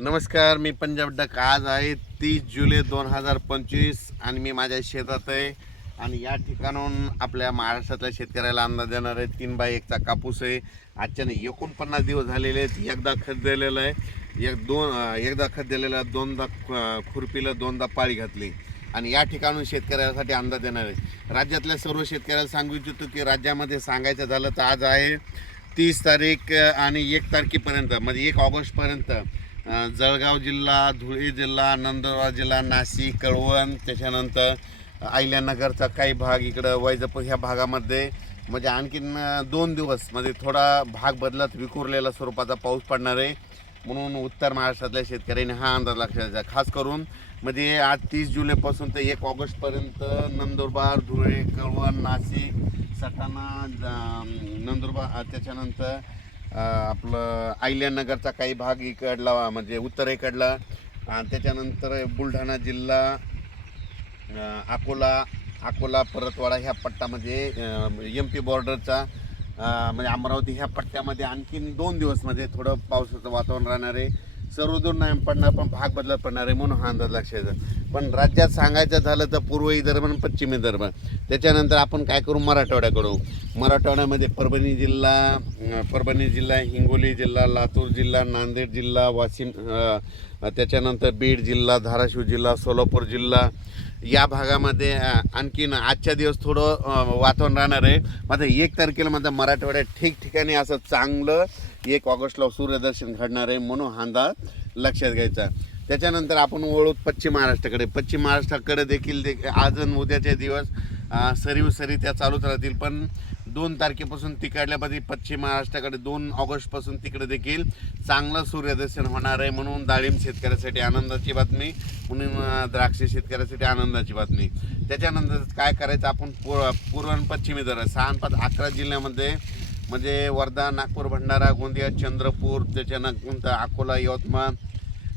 नमस्कार मी पंजाब डक आज आहे तीस जुलै दोन हजार पंचवीस आणि मी माझ्या शेतात आहे आणि या ठिकाणून आपल्या महाराष्ट्रातल्या शेतकऱ्याला अंदाज देणार आहे तीन बाय एकचा कापूस आहे आजच्याने एकोणपन्नास दिवस झालेले आहेत एकदा खत दिलेलं आहे एक दोन एकदा खत दिलेला दोनदा खुरपीला दोनदा पाळी घातली आणि या ठिकाणून शेतकऱ्यासाठी अंदाज देणार आहे राज्यातल्या सर्व शेतकऱ्याला सांगू इच्छितो की राज्यामध्ये सांगायचं झालं तर आज आहे तीस तारीख आणि एक तारखेपर्यंत म्हणजे एक ऑगस्टपर्यंत जळगाव जिल्हा धुळे जिल्हा नंदुरबार जिल्हा नाशिक कळवण त्याच्यानंतर आयल्यानगरचा काही भाग इकडं वैजपूर ह्या भागामध्ये म्हणजे आणखीन दोन दिवस म्हणजे थोडा भाग बदलत विखुरलेला स्वरूपाचा पाऊस पडणार आहे म्हणून उत्तर महाराष्ट्रातल्या शेतकऱ्यांनी हा अंदाज लक्षात खास करून म्हणजे आज तीस जुलैपासून ते एक ऑगस्टपर्यंत नंदुरबार धुळे कळवण नाशिक सटाणा नंदुरबार त्याच्यानंतर आपलं आयल्यानगरचा काही भाग इकडला म्हणजे उत्तरेकडला आणि त्याच्यानंतर बुलढाणा जिल्हा अकोला अकोला परतवाडा ह्या पट्ट्यामध्ये एम पी बॉर्डरचा म्हणजे अमरावती ह्या पट्ट्यामध्ये आणखीन दोन दिवस म्हणजे थोडं पावसाचं वातावरण राहणार आहे सर्वदूर नाही पडणार पण भाग बदलत पडणार आहे म्हणून हा अंदाज लक्षात पण राज्यात सांगायचं झालं तर पूर्व दरम्यान आणि पश्चिम त्याच्यानंतर आपण काय करू मराठवाड्याकडून मराठवाड्यामध्ये परभणी जिल्हा परभणी जिल्हा हिंगोली जिल्हा लातूर जिल्हा नांदेड जिल्हा वाशिम त्याच्यानंतर बीड जिल्हा धाराशिव जिल्हा सोलापूर जिल्हा या भागामध्ये आणखीन आजच्या दिवस थोडं वातावरण राहणार आहे मात्र एक तारखेला माझा मराठवाड्यात ठिकठिकाणी असं चांगलं एक ऑगस्टला सूर्यदर्शन घडणार आहे म्हणून हा लक्षात घ्यायचा त्याच्यानंतर आपण ओळख पश्चिम महाराष्ट्राकडे पश्चिम महाराष्ट्राकडे देखील दे आज आणि उद्याचे दिवस सरीव सरी त्या चालूच राहतील पण दोन तारखेपासून पाहिजे पश्चिम महाराष्ट्राकडे दोन ऑगस्टपासून तिकडे देखील चांगलं सूर्यदर्शन होणार आहे म्हणून डाळिंब शेतकऱ्यासाठी आनंदाची बातमी म्हणून द्राक्ष शेतकऱ्यासाठी आनंदाची बातमी त्याच्यानंतर काय करायचं आपण पूर्व पूर्व आणि पश्चिमी दर सहा अकरा जिल्ह्यामध्ये म्हणजे वर्धा नागपूर भंडारा गोंदिया चंद्रपूर त्याच्यानंतर अकोला यवतमाळ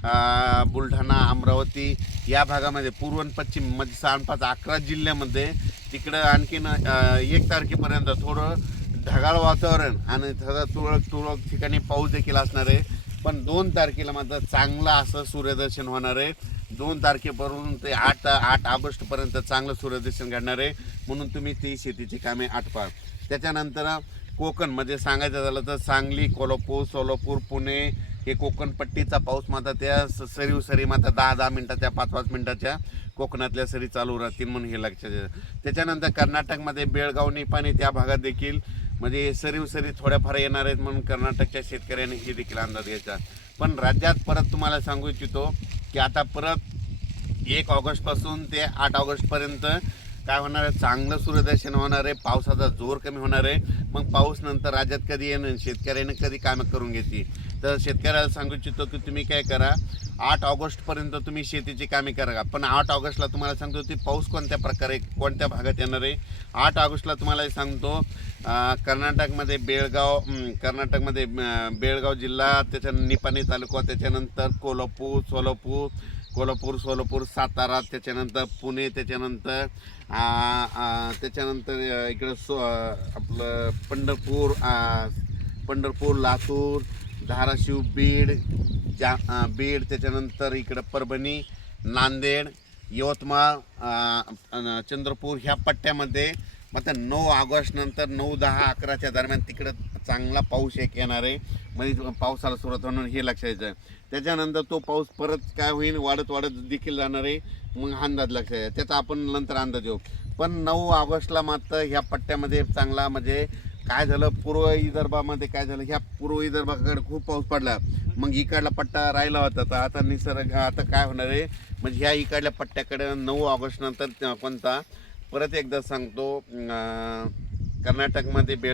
बुलढाणा अमरावती या भागामध्ये पूर्व आणि पश्चिम म्हणजे सांडपाच अकरा जिल्ह्यामध्ये तिकडं आणखीन एक तारखेपर्यंत थोडं ढगाळ वातावरण आणि थोडं तुरळक तुरळक ठिकाणी पाऊस देखील असणार आहे पण दोन तारखेला मात्र चांगलं असं सूर्यदर्शन होणार आहे दोन तारखेपर्यंत ते आठ आठ ऑगस्टपर्यंत चांगलं सूर्यदर्शन घडणार आहे म्हणून तुम्ही ती शेतीची कामे आटपा त्याच्यानंतर कोकण म्हणजे सांगायचं झालं तर सांगली कोल्हापूर सोलापूर पुणे हे कोकणपट्टीचा पाऊस मात्र त्या सरी सरी मात्र दहा दहा मिनटाच्या पाच पाच मिनटाच्या कोकणातल्या सरी चालू राहतील म्हणून हे लक्षात त्याच्यानंतर कर्नाटकमध्ये बेळगाव निपाणी त्या भागात देखील म्हणजे सरीव सरी थोड्याफार येणार आहेत म्हणून कर्नाटकच्या शेतकऱ्यांनी हे देखील अंदाज घ्यायचा पण राज्यात परत तुम्हाला सांगू इच्छितो की आता परत एक ऑगस्टपासून ते आठ ऑगस्टपर्यंत काय होणार आहे चांगलं सूर्यदर्शन होणार आहे पावसाचा जोर कमी होणार आहे मग पाऊस नंतर राज्यात कधी येणं शेतकऱ्यानं कधी कामं करून घेतली तर शेतकऱ्याला सांगू इच्छितो की तुम्ही काय करा आठ ऑगस्टपर्यंत तुम्ही शेतीची कामे करा पण आठ ऑगस्टला तुम्हाला सांगतो की पाऊस कोणत्या प्रकारे कोणत्या भागात येणार आहे आठ ऑगस्टला तुम्हाला सांगतो कर्नाटकमध्ये बेळगाव कर्नाटकमध्ये बेळगाव जिल्हा त्याच्या निपाणी तालुका त्याच्यानंतर कोल्हापूर सोलापूर कोल्हापूर सोलापूर सातारा त्याच्यानंतर पुणे त्याच्यानंतर त्याच्यानंतर इकडं सो आपलं पंढरपूर पंढरपूर लातूर धाराशिव बीड जा बीड त्याच्यानंतर इकडं परभणी नांदेड यवतमाळ चंद्रपूर ह्या पट्ट्यामध्ये मग नऊ ऑगस्टनंतर नऊ दहा अकराच्या दरम्यान तिकडं चांगला पाऊस एक येणार आहे म्हणजे पावसाला सुरुवात होणार हे लक्षात येतं त्याच्यानंतर तो पाऊस परत काय होईल वाढत वाढत देखील जाणार आहे मग अंदाज लक्षात आहे त्याचा आपण नंतर अंदाज येऊ पण नऊ ऑगस्टला मात्र ह्या पट्ट्यामध्ये चांगला म्हणजे काय झालं पूर्व विदर्भामध्ये काय झालं ह्या पूर्व विदर्भाकडे खूप पाऊस पडला मग इकडला पट्टा राहिला होता तर आता निसर्ग आता काय होणार आहे म्हणजे ह्या इकडल्या पट्ट्याकडे नऊ ऑगस्टनंतर कोणता परत एकदा सांगतो कर्नाटकमध्ये बे